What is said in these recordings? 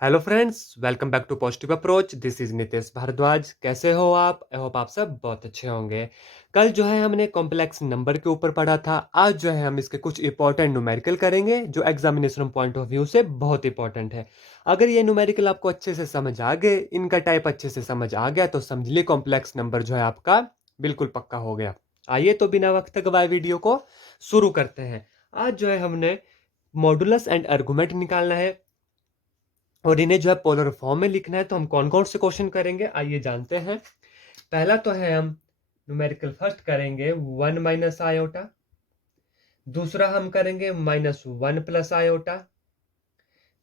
Hello friends, welcome back to positive approach. This is Nitesh Bhardwaj. कैसे हो आप? आई होप आप सब बहुत अच्छे होंगे। कल जो है हमने कॉम्प्लेक्स नंबर के ऊपर पढ़ा था। आज जो है हम इसके कुछ इंपॉर्टेंट न्यूमेरिकल करेंगे जो एग्जामिनेशन पॉइंट ऑफ व्यू से बहुत इंपॉर्टेंट है। अगर ये न्यूमेरिकल आपको अच्छे से समझ आ गए, इनका टाइप अच्छे से समझ आ गया, तो समझ लिए कॉम्प्लेक्स नंबर जो है आपका बिल्कुल पक्का हो गया। आइए तो बिना वक्त गवाए वीडियो को शुरू करते हैं। आज जो है हमने मॉडुलस एंड आर्गुमेंट निकालना है और इन्हें जो है पोलर फॉर्म में लिखना है। तो हम कौन कौन से क्वेश्चन करेंगे आइए जानते हैं। पहला तो है हम न्यूमेरिकल फर्स्ट करेंगे 1 - आयोटा। दूसरा हम करेंगे -1 + आयोटा।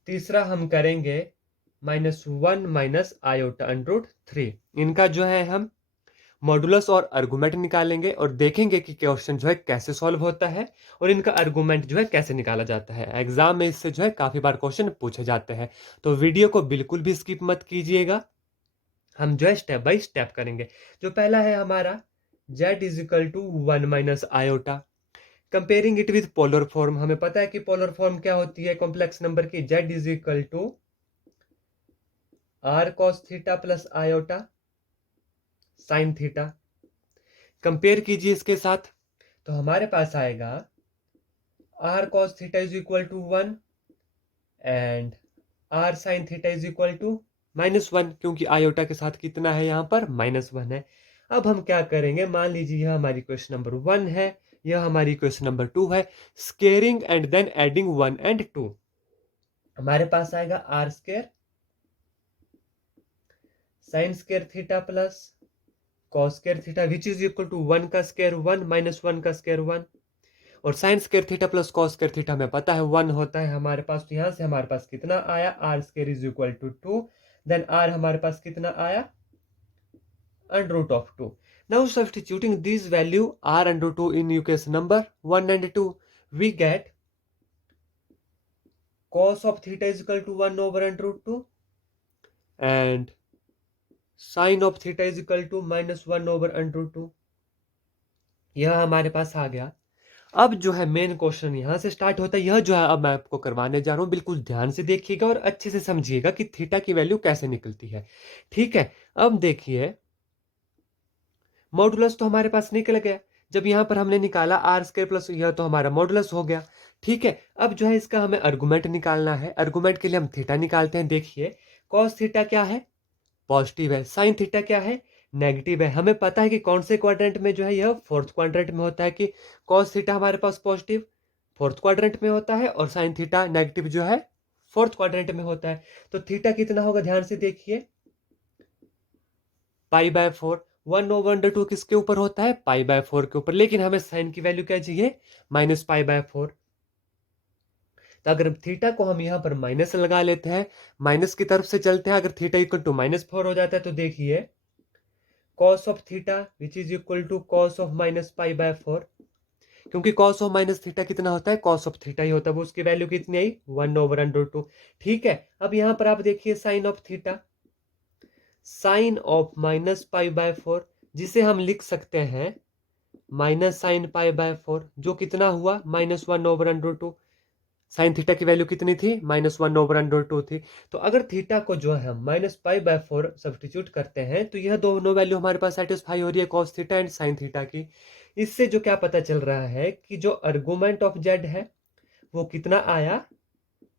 तीसरा हम करेंगे -1 - आयोटा√3। इनका जो है हम मॉडुलस और आर्गुमेंट निकालेंगे और देखेंगे कि क्वेश्चन जो है कैसे सॉल्व होता है और इनका आर्गुमेंट जो है कैसे निकाला जाता है। एग्जाम में इससे जो है काफी बार क्वेश्चन पूछे जाते हैं, तो वीडियो को बिल्कुल भी स्किप मत कीजिएगा। हम जो है स्टेप बाय स्टेप करेंगे। जो पहला है हमारा z = 1 - iota. Comparing it with polar form, हमें पता है कि पोलर फॉर्म क्या होती है कॉम्प्लेक्स नंबर की। z = r cos θ + iota sin θ। Compare कीजिए इसके साथ, तो हमारे पास आएगा r cos θ = 1 and r sin θ = -1, क्योंकि आयोटा के साथ कितना है यहाँ पर -1 है। अब हम क्या करेंगे, मान लीजिए यह हमारी क्वेश्चन नंबर 1 है, यह हमारी क्वेश्चन नंबर 2 है। Squaring and then adding 1 and 2, हमारे पास आएगा r square sin square theta plus cos square theta which is equal to 1 का स्केयर 1 -1 का स्केयर 1। और sine square theta plus cos square theta में पता है 1 होता है हमारे पास। तो यहां से हमारे पास कितना आया, R square is equal to 2। Then R हमारे पास कितना आया, √2। Now substituting these value r√2 in UK's number 1 and 2, we get cos of theta is equal to 1 over √2 and sin of theta is equal to -1 over √2। यह हमारे पास आ गया। अब जो है मेन क्वेश्चन यहां से स्टार्ट होता है। यह जो है अब मैं आपको करवाने जा रहा हूं, बिल्कुल ध्यान से देखिएगा और अच्छे से समझिएगा कि थीटा की वैल्यू कैसे निकलती है। ठीक है, अब देखिए मॉडुलस तो हमारे पास निकल गया। जब यहां पर हमने निकाला आर स्क्वायर प्लस, यह तो हमारा मॉडुलस हो गया। ठीक है, अब जो है इसका हमें आर्गुमेंट निकालना है। आर्गुमेंट के लिए हम थीटा निकालते हैं। देखिए कॉस थीटा क्या है, पॉजिटिव है। साइन थीटा क्या है, नेगेटिव है। हमें पता है कि कौन से क्वाड्रेंट में जो है यह फोर्थ क्वाड्रेंट में होता है कि कॉस थीटा हमारे पास पॉजिटिव फोर्थ क्वाड्रेंट में होता है और साइन थीटा नेगेटिव जो है फोर्थ क्वाड्रेंट में होता है। तो थीटा कितना होगा, ध्यान से देखिए, π/4। 1/2 किसके ऊपर होता है, π/4 के ऊपर। लेकिन हमें साइन की वैल्यू क्या चाहिए, -π/4। तो अगर थीटा को हम यहाँ पर माइनस लगा लेते हैं, माइनस की तरफ से चलते हैं, अगर थीटा इक्वल टू -4 हो जाता है तो देखिए cos of theta which is equal to cos of -π/4। क्योंकि cos ऑफ माइनस थीटा कितना होता है, cos ऑफ थीटा ही होता है। वो उसकी वैल्यू कितनी आई, 1/√2। ठीक है, अब यहाँ पर आप देखिए sine of theta, sine of -π/4, जिसे हम लिख सकते हैं -sin π/4, जो कितना हुआ -1/√2। साइन थीटा की वैल्यू कितनी थी, -1/√2 थी। तो अगर थीटा को जो है हम -π/4 सब्सटीट्यूट करते हैं तो यह दोनों वैल्यू हमारे पास सेटिस्फाई हो रही है, cos theta and sine theta की। इससे जो क्या पता चल रहा है कि जो आर्गुमेंट ऑफ जेड है वो कितना आया,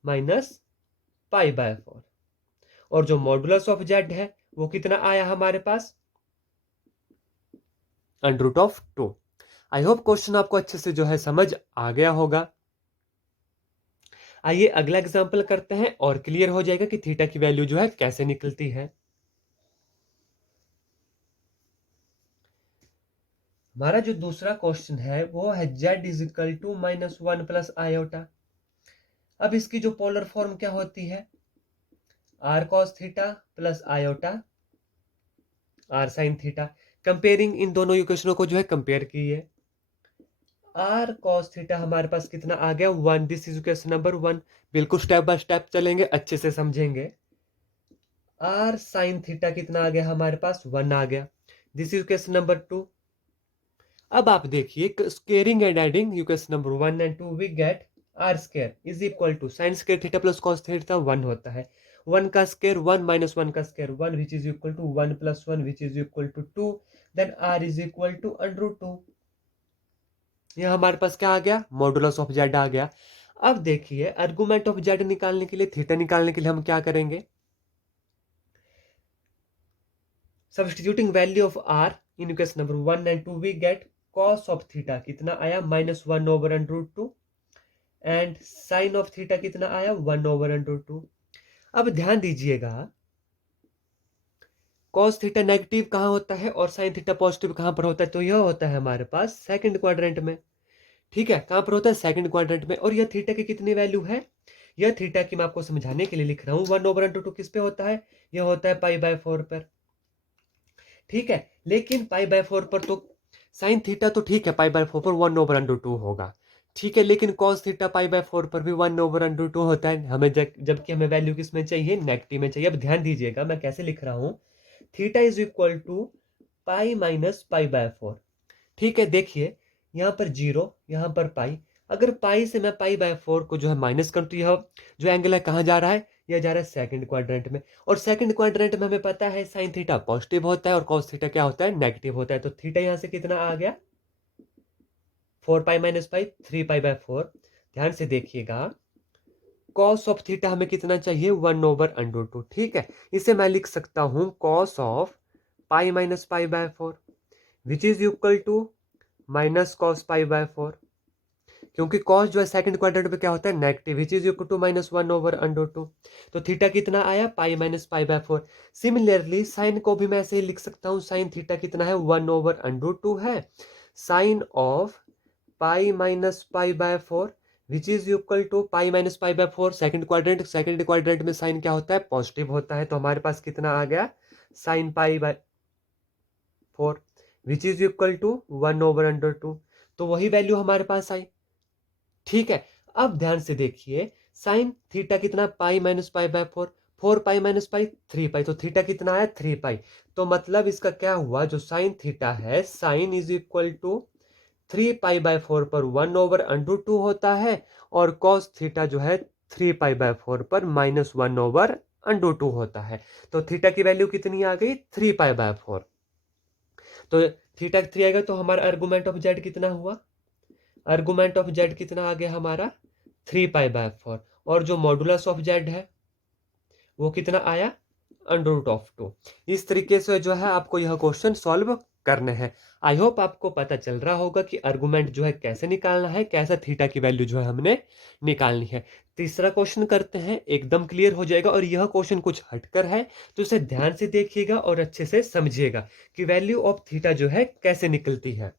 -π/4। और जो मॉडुलस ऑफ जेड है वो कितना आया हमारे पास, √2। आई होप क्वेश्चन आपको अच्छे से जो है समझ आ गया होगा। आइए अगला एग्जांपल करते हैं और क्लियर हो जाएगा कि थीटा की वैल्यू जो है कैसे निकलती है। हमारा जो दूसरा क्वेश्चन है वो है z = -1 + आयोटा। अब इसकी जो पोलर फॉर्म क्या होती है, r cos theta plus iota r sin theta. Comparing इन दोनों इक्वेशनों को जो है कंपेयर कीजिए। r cos थीटा हमारे पास कितना आ गया, 1। This is equation number 1। बिल्कुल स्टेप बाय स्टेप चलेंगे, अच्छे से समझेंगे। r sin थीटा कितना आ गया हमारे पास, 1 आ गया। This is equation number 2। अब आप देखिए squaring and adding equation number 1 and 2, we get R square is equal to sine square theta plus cos theta 1 होता है, 1 का स्क्वायर 1 माइनस 1 का square 1 which is equal to 1 plus 1 which is equal to 2, then R is equal to √2। यह हमारे पास क्या आ गया, modulus of Z आ गया। अब देखिए आर्गुमेंट ऑफ जेड निकालने के लिए, थीटा निकालने के लिए हम क्या करेंगे, substituting value of R in equation number 1 and 2 we get cos of theta कितना आया -1 over √2 and sine of theta कितना आया 1 ओवर √2। अब ध्यान दीजिएगा कॉस थीटा नेगेटिव कहां होता है और साइन थीटा पॉजिटिव कहां पर होता है, तो यह होता है हमारे पास सेकंड क्वाड्रेंट में। ठीक है, कहां पर होता है, सेकंड क्वाड्रेंट में। और यह थीटा की कितनी वैल्यू है, यह थीटा की मैं आपको समझाने के लिए लिख रहा हूं 1 ओवर √2 किस पे होता है, यह होता है π/4 पर। ठीक है, लेकिन π/4 पर तो साइन थीटा तो ठीक है π/4 पर 1 ओवर √2 होगा। ठीक है, लेकिन कॉस थीटा π/4 पर भी 1 ओवर √2 होता है, हमें जबकि हमें वैल्यू किस में चाहिए, नेगेटिव में चाहिए। अब ध्यान दीजिएगा मैं कैसे लिख रहा हूं, theta is equal to pi minus π/4। ठीक है, देखिए यहाँ पर 0, यहाँ पर पाई, अगर पाई से मैं π/4 को जो है माइनस करूं तो यह जो एंगल है कहाँ जा रहा है, यह जा रहा है सेकंड क्वाड्रेंट में। और सेकंड क्वाड्रेंट में हमें पता है साइन थीटा पॉजिटिव होता है और कॉस थीटा क्या होता है, नेगेटिव होता है। तो थीटा यहाँ से कितना आ गया, 4π माइनस पाई 3π/4। ध्यान से देखिएगा कॉस ऑफ थीटा हमें कितना चाहिए, 1 ओवर √2। ठीक है, इसे मैं लिख सकता हूं cos of pi minus π/4 which is equal to minus cos π/4, क्योंकि कॉस जो है सेकंड क्वाड्रेंट में क्या होता है, negative, which is equal to -1 over √2। तो थीटा कितना आया, पाई माइनस π/4। सिमिलरली साइन को भी मैं ऐसे ही लिख सकता हूं, साइन थीटा कितना है, 1 ओवर √2 है, sine of pi minus π/4 which is equal to pi minus π/4। Second quadrant में साइन क्या होता है, पॉजिटिव होता है। तो हमारे पास कितना आ गया, sine π/4 which is equal to 1 over √2। तो वही वैल्यू हमारे पास आई। ठीक है, अब ध्यान से देखिए साइन थीटा कितना, पाई माइनस π/4, 4π माइनस पाई 3π, तो थीटा कितना आया, 3π। तो मतलब इसका क्या हुआ, जो साइन थीटा है, साइन इज इक्वल टू 3π/4 पर 1 ओवर √2 होता है, और कॉस थीटा जो है 3π/4 पर -1 ओवर √2 होता है। तो थीटा की वैल्यू कितनी आ गई, 3π/4। तो थीटा 3 आएगा, तो हमारा आर्गुमेंट ऑफ जेड कितना हुआ, आर्गुमेंट ऑफ जेड कितना आ गया हमारा, 3π/4। और जो मॉडुलस ऑफ जेड है वो कितना आया, √2। इस तरीके से जो है आपको यह क्वेश्चन सॉल्व करने हैं। आई होप आपको पता चल रहा होगा कि आर्गुमेंट जो है कैसे निकालना है, कैसा थीटा की वैल्यू जो है हमने निकालनी है। तीसरा क्वेश्चन करते हैं, एकदम क्लियर हो जाएगा। और यह क्वेश्चन कुछ हटकर है, तो इसे ध्यान से देखिएगा और अच्छे से समझिएगा कि वैल्यू ऑफ थीटा जो है कैसे निकलती है।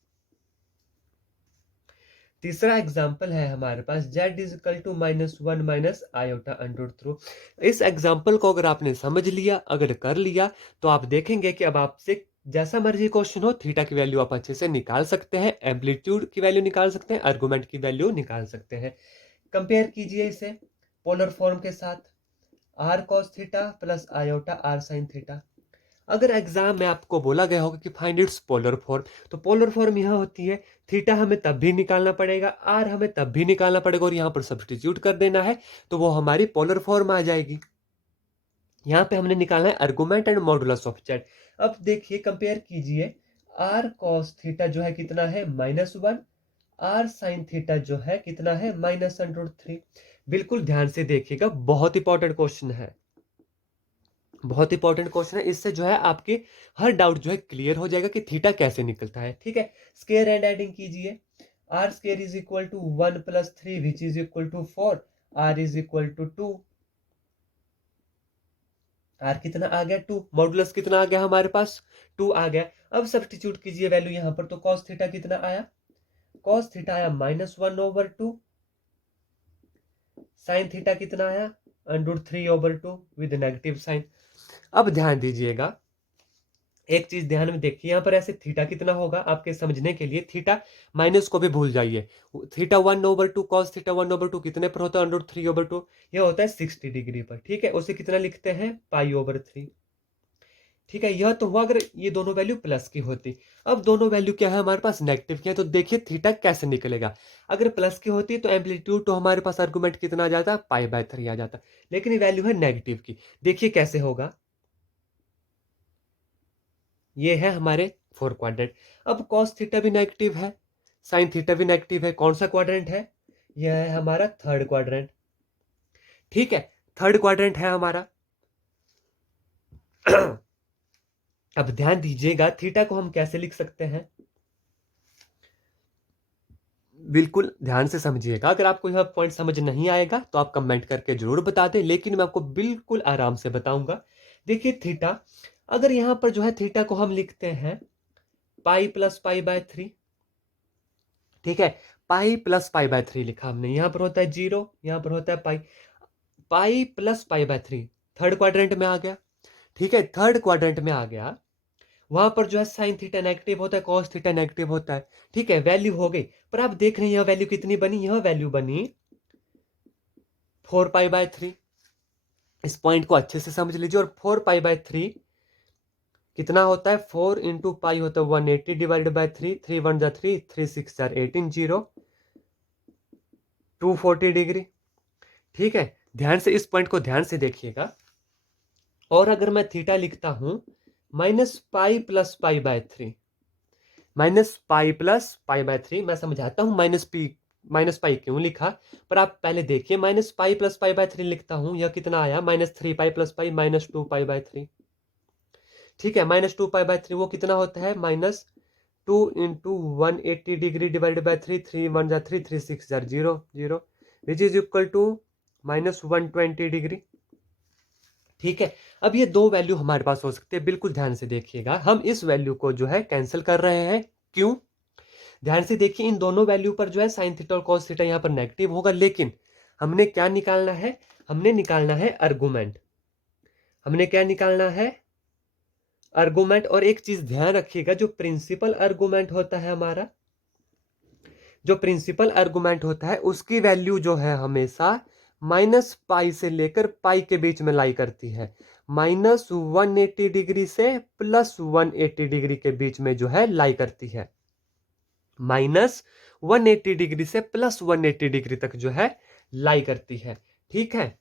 तीसरा एग्जाम्पल है हमारे पास, z is equal to -1 minus iota √3। इस एग्जाम्पल को अगर आपने समझ लिया, अगर कर लिया, तो आप देखेंगे कि अब आपसे जैसा मर्जी क्वेश्चन हो, थीटा की वैल्यू आप अच्छे से निकाल सकते हैं, एम्पलीट्यूड की वैल्यू निकाल सकते हैं, आर्गुमेंट की वैल्यू निकाल सकते हैं। कंपेयर कीजिए इसे पोलर फॉर्म के साथ, r cos theta plus iota r sin theta. अगर एग्जाम में आपको बोला गया होगा कि फाइंड इट्स पोलर फॉर्म, तो पोलर फॉर्म यह होती है, थीटा हमें तब भी निकालना पड़ेगा, आर हमें तब भी निकालना पड़ेगा, और यहाँ पर सब्सटीट्यूट कर देना है, तो वो हमारी पोलर फॉर्म आ जाएगी। यहाँ पे हमने निकालना है argument and modulus of Z. अब देखिए कंपेयर कीजिए, आर कॉस थीटा जो है कितना है, -1, आर साइन थीटा जो है कितना है, -√3। बिल्कुल ध्यान से देखिएगा, बहुत इंपॉर्टेंट क्वेश्चन है, बहुत इंपॉर्टेंट क्वेश्चन है। इससे जो है आपके हर डाउट जो है क्लियर हो जाएगा कि थीटा कैसे निकलता है। ठीक है, स्क्वायर एंड एडिंग कीजिए, R square is equal to 1 + 3 which is equal to 4, R is equal to 2। R कितना आ गया, 2। मॉडुलस कितना आ गया हमारे पास, 2 आ गया। अब सब्स्टिट्यूट कीजिए वैल्यू यहाँ पर, तो कॉस थीटा कितना आया, कॉस थीटा आया -1 ओवर 2, साइन थीटा कितना आया, √3/2 विद नेगेटिव साइन। अब ध्यान दीजिएगा, एक चीज ध्यान में देखिए, यहाँ पर ऐसे थीटा कितना होगा आपके समझने के लिए, थीटा माइनस को भी भूल जाइए। थीटा 1/2 कॉस थीटा 1/2 कितने पर होता है, √3/2, यह होता है 60 डिग्री पर। ठीक है, उसे कितना लिखते हैं, π/3। ठीक है, यह तो हुआ अगर ये दोनों वैल्यू प्लस की होती। अब दोनों वैल्यू क्या है हमारे पास, नेगेटिव की है, तो देखिए थीटा कैसे निकलेगा। अगर प्लस की होती तो एम्पलीट्यूड तो हमारे पास आर्गुमेंट कितना आ जाता, पाई/3 आ जाता, लेकिन ये वैल्यू है नेगेटिव की। देखिए कैसे होगा, ये है हमारे 4 क्वाड्रेंट। अब कॉस थीटा भी नेगेटिव है, साइन थीटा भी नेगेटिव है, कौन सा क्वाड्रेंट है, यह है हमारा थर्ड क्वाड्रेंट। ठीक है, थर्ड क्वाड्रेंट है हमारा। अब ध्यान दीजिएगा थीटा को हम कैसे लिख सकते हैं, बिल्कुल ध्यान से समझिएगा। अगर आपको यह पॉइंट समझ नहीं आएगा तो आप कमेंट करके जरूर बता दें, लेकिन मैं आपको बिल्कुल आराम से बताऊंगा। देखिए थीटा, अगर यहां पर जो है थीटा को हम लिखते हैं पाई+पाई/3। ठीक है, पाई+पाई/3 लिखा हमने, यहां पर होता है 0, यहां पर होता है पाई, पाई+पाई/3 थर्ड क्वाड्रेंट में आ गया। ठीक है, थर्ड क्वाड्रेंट में आ गया, वहां पर जो है साइन थीटा नेगेटिव होता है, कॉस थीटा नेगेटिव होता है। ठीक है, वैल्यू हो गई, पर आप देख रहे हैं यह वैल्यू कितनी बनी, यह वैल्यू बनी 4 पाई/3। इस पॉइंट को अच्छे से समझ लीजिए। और 4 पाई/3 कितना होता है, 4 इंटू पाई होता है 180 डिवाइडेड बाई 3, 3 1 जा 3, 3 6 जा 18, 0 240 डिग्री। ठीक है, ध्यान से इस पॉइंट को ध्यान से देखिएगा। और अगर मैं थीटा लिखता हूं -पाई+पाई/3, -पाई+पाई/3, मैं समझाता हूं माइनस पाई क्यों लिखा, पर आप पहले देखिए। -पाई+पाई/3 लिखता हूं, यह कितना आया, -3 पाई+पाई -2 पाई/3। ठीक है, -2 पाई/3 वो कितना होता है, -2 इंटू 180 डिग्री डिवाइडेड बाई 3, 3 1 जा 3, 3 6 जा 0 0, which is equal to -120 degree. ठीक है, अब ये दो वैल्यू हमारे पास हो सकते हैं, बिल्कुल ध्यान से देखिएगा। हम इस वैल्यू को जो है कैंसिल कर रहे हैं, क्यों, ध्यान से देखिए। इन दोनों वैल्यू पर जो है साइन थीटा और कॉस थीटा यहाँ पर नेगेटिव होगा, लेकिन हमने क्या निकालना है, हमने निकालना है अर्गुमेंट। हमने क्या निकालना है, अर्गुमेंट। और एक चीज ध्यान रखिएगा, जो प्रिंसिपल अर्गुमेंट होता है हमारा, जो प्रिंसिपल अर्गुमेंट होता है उसकी वैल्यू जो है हमेशा -पाई से लेकर पाई के बीच में लाई करती है। -180 डिग्री से +180 डिग्री के बीच में जो है लाई करती है। -180 डिग्री से +180 डिग्री तक जो है लाई करती है। ठीक है,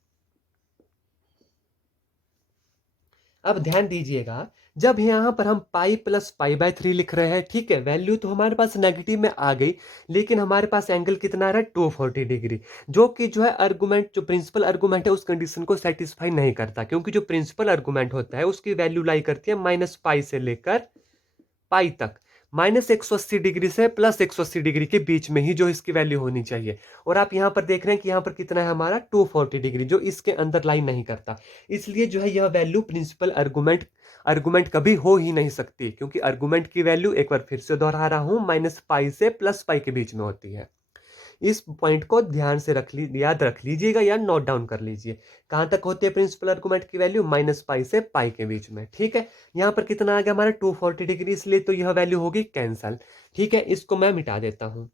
अब ध्यान दीजिएगा, जब यहां पर हम पाई+पाई/3 लिख रहे हैं, ठीक है, वैल्यू तो हमारे पास नेगेटिव में आ गई, लेकिन हमारे पास एंगल कितना आ रहा है, 240 डिग्री, जो कि जो है अर्गुमेंट, जो प्रिंसिपल अर्गुमेंट है उस कंडीशन को सेटिस्फाई नहीं करता, क्योंकि जो प्रिंसिपल अर्गुमेंट होता है उसकी वैल्यू लाई करती है -पाई से लेकर पाई तक, -180 डिग्री से +180 डिग्री के बीच में ही जो इसकी वैल्यू होनी चाहिए। और आप यहां पर देख रहे हैं कि यहां पर कितना है हमारा 240 डिग्री, जो इसके अंदर लाई नहीं करता। इसलिए जो है यह वैल्यू प्रिंसिपल अर्गुमेंट अर्गुमेंट कभी हो ही नहीं सकती, क्योंकि अर्गुमेंट की वैल्यू, एक बार फिर से दोहरा रहा हूं, -पाई से +पाई के बीच में होती है। इस पॉइंट को ध्यान से याद रख लीजिएगा या नोट डाउन कर लीजिए। कहां तक होती है प्रिंसिपल आर्गुमेंट की वैल्यू, -पाई से पाई के बीच में। ठीक है, यहां पर कितना आ गया हमारा 240 डिग्री, इसलिए तो यह वैल्यू होगी कैंसल। ठीक है, इसको मैं मिटा देता हूं।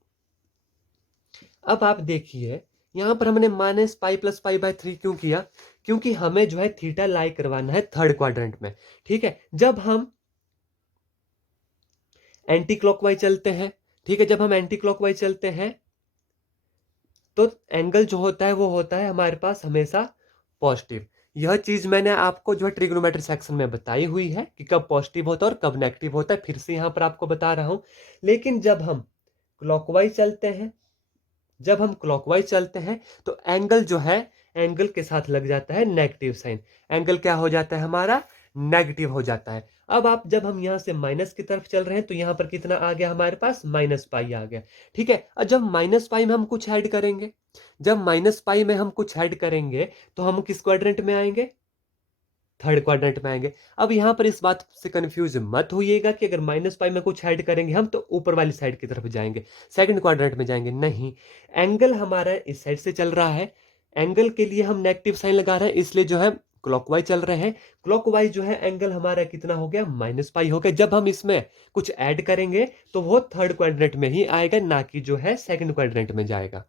अब आप देखिए, यहां पर हमने -पाई+पाई/3 क्यों किया, क्योंकि हमें जो है थीटा लाई करवाना है थर्ड क्वाड्रेंट में। ठीक है, जब हम एंटी क्लॉकवाइज चलते हैं, ठीक है, जब हम एंटी क्लॉकवाइज चलते हैं तो एंगल जो होता है वो होता है हमारे पास हमेशा पॉजिटिव। यह चीज मैंने आपको जो है ट्रिग्नोमेट्री सेक्शन में बताई हुई है कि कब पॉजिटिव होता है और कब नेगेटिव होता है, फिर से यहां पर आपको बता रहा हूं। लेकिन जब हम क्लॉकवाइज चलते हैं, जब हम क्लॉकवाइज चलते हैं तो एंगल जो है, एंगल के साथ लग जाता है नेगेटिव साइन। एंगल क्या हो जाता है हमारा, नेगेटिव हो जाता है। अब आप, जब हम यहां से माइनस की तरफ चल रहे हैं तो यहां पर कितना आ गया हमारे पास, -पाई आ गया। ठीक है, और जब -पाई में हम कुछ ऐड करेंगे, जब -पाई में हम कुछ ऐड करेंगे तो हम किस क्वाड्रेंट में आएंगे, थर्ड क्वाड्रेंट में आएंगे। अब यहां पर इस बात से कंफ्यूज मत होइएगा कि अगर -पाई में कुछ ऐड करेंगे हम तो ऊपर वाली साइड की तरफ जाएंगे, सेकंड क्वाड्रेंट में जाएंगे, नहीं। एंगल हमारा इस साइड से चल रहा है, एंगल के लिए हम नेगेटिव साइन लगा रहे हैं, इसलिए जो है क्लॉकवाइज चल रहे हैं। क्लॉकवाइज जो है एंगल हमारा कितना हो गया, -पाई हो गया। जब हम इसमें कुछ ऐड करेंगे तो वो थर्ड क्वाड्रेंट में ही आएगा, ना कि जो है सेकंड क्वाड्रेंट में जाएगा।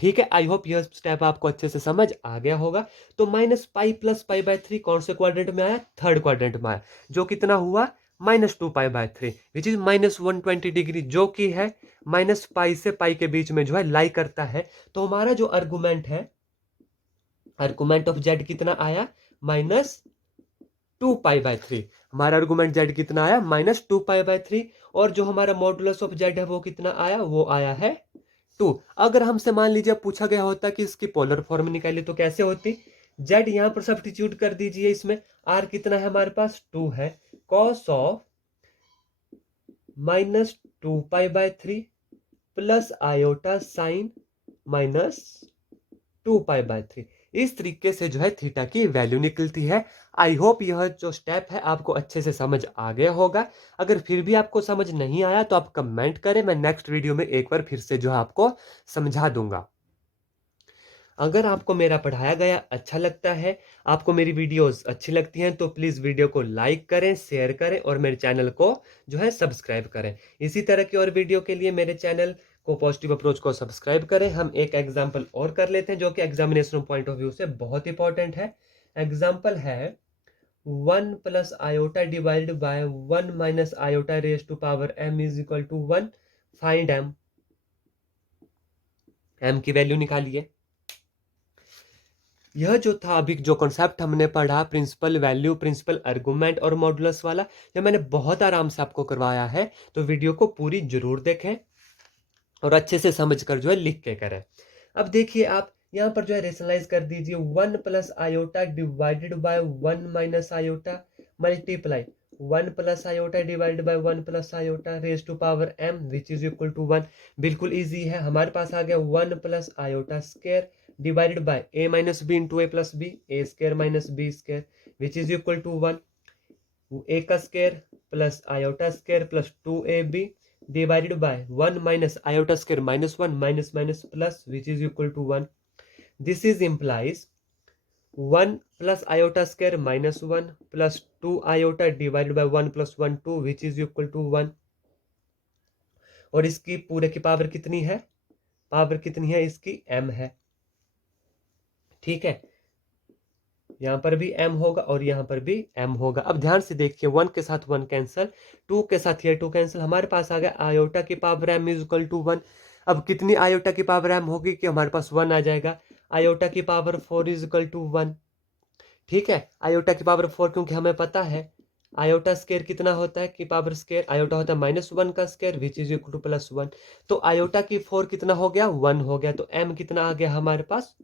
ठीक है, आई होप यह स्टेप आपको अच्छे से समझ आ गया होगा। तो minus pi plus pi by 3 कौन से क्वाड्रेंट में आया? थर्ड क्वाड्रेंट में आया, जो कितना हुआ? Minus 2 pi by 3 which is minus 120 degree, जो कि है माइनस पाई से पाई के बीच में जो है लाई करता है। तो हमारा जो आर्गुमेंट है, आर्गुमेंट ऑफ जेड कितना आया? Minus 2 pi by 3। हमारा आर्गुमेंट जेड कितना आया? Minus 2 pi by 3। और जो हमारा मॉडुलस ऑफ जेड है वो कितना आया? वो आया है 2। अगर हमसे मान लीजिए पूछा गया होता कि इसकी पोलर फॉर्म निकालिए तो कैसे होती? जेड यहां पर सब्स्टिट्यूट कर दीजिए, इसमें आर कितना है हमारे पास? 2 है। Cos of minus 2 pi by 3 plus iota sine minus 2 pi by 3। इस तरीके से जो है थीटा की वैल्यू निकलती है। आई होप यह जो स्टेप है आपको अच्छे से समझ आ गया होगा। अगर फिर भी आपको समझ नहीं आया तो आप कमेंट करें, मैं नेक्स्ट वीडियो में एक बार फिर से जो है आपको समझा दूंगा। अगर आपको मेरा पढ़ाया गया अच्छा लगता है, आपको मेरी वीडियोस अच्छी लगती हैं, तो प्लीज़ वीडियो को लाइक करें, शेयर करें और मेरे चैनल को जो है सब्सक्राइब करें। इसी तरह की और वीडियो के लिए मेरे चैनल को पॉजिटिव अप्रोच को सब्सक्राइब करें। हम एक एग्जाम्पल और कर लेते हैं जो कि एग्जामिनेशन पॉइंट ऑफ व्यू से बहुत इंपॉर्टेंट है। एग्जाम्पल है 1 plus iota divide by 1 minus iota raise to power m is equal to 1। Find m। m की वैल्यू निकालिए। यह जो था अभी जो कॉन्सेप्ट हमने पढ़ा, प्रिंसिपल वैल्यू, प्रिंसिपल आर्गुमेंट और मॉडुलस वाला, यह मैंने बहुत आराम से आपको करवाया है। तो वीडियो को पूरी जरूर देखें और अच्छे से समझ कर जो है लिख के करें। अब देखिए आप यहाँ पर जो है रेशनलाइज कर दीजिए। 1 plus iota divided by 1 minus iota multiply 1 plus iota divided by 1 plus iota raise to power m which is equal to 1। बिल्कुल इजी है, हमारे पास आ गया 1 plus iota square divided by a minus B into A plus B, A square minus B square which is equal to 1। a का square plus iota square plus 2ab divided by 1 minus iota square minus 1 minus minus plus which is equal to 1। This is implies 1 plus iota square minus 1 plus 2 iota divided by 1 plus 1 2 which is equal to 1। और इसकी पूरे की power कितनी है? Power कितनी है इसकी? m है। ठीक है, यहाँ पर भी m होगा और यहाँ पर भी m होगा। अब ध्यान से देखिए, 1 के साथ 1 कैंसिल, 2 के साथ ये 2 कैंसिल, हमारे पास आ गया आयोटा की power m is equal to 1। अब कितनी आयोटा की पावर m होगी कि हमारे पास 1 आ जाएगा। आयोटा की पावर 4 इज इक्वल टू 1। ठीक है, आयोटा की पावर 4, क्योंकि हमें पता है आयोटा स्केयर कितना होता है कि पावर स्केयर आयोटा होता है माइनस 1 का square which is equal two plus 1। तो आयोटा की 4 कितना हो गया? 1 हो गया। तो m कितना आ गया हमारे पास?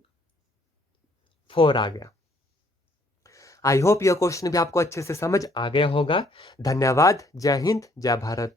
4 आ गया। आई होप यह क्वेश्चन भी आपको अच्छे से समझ आ गया होगा। धन्यवाद। जय हिंद, जय भारत।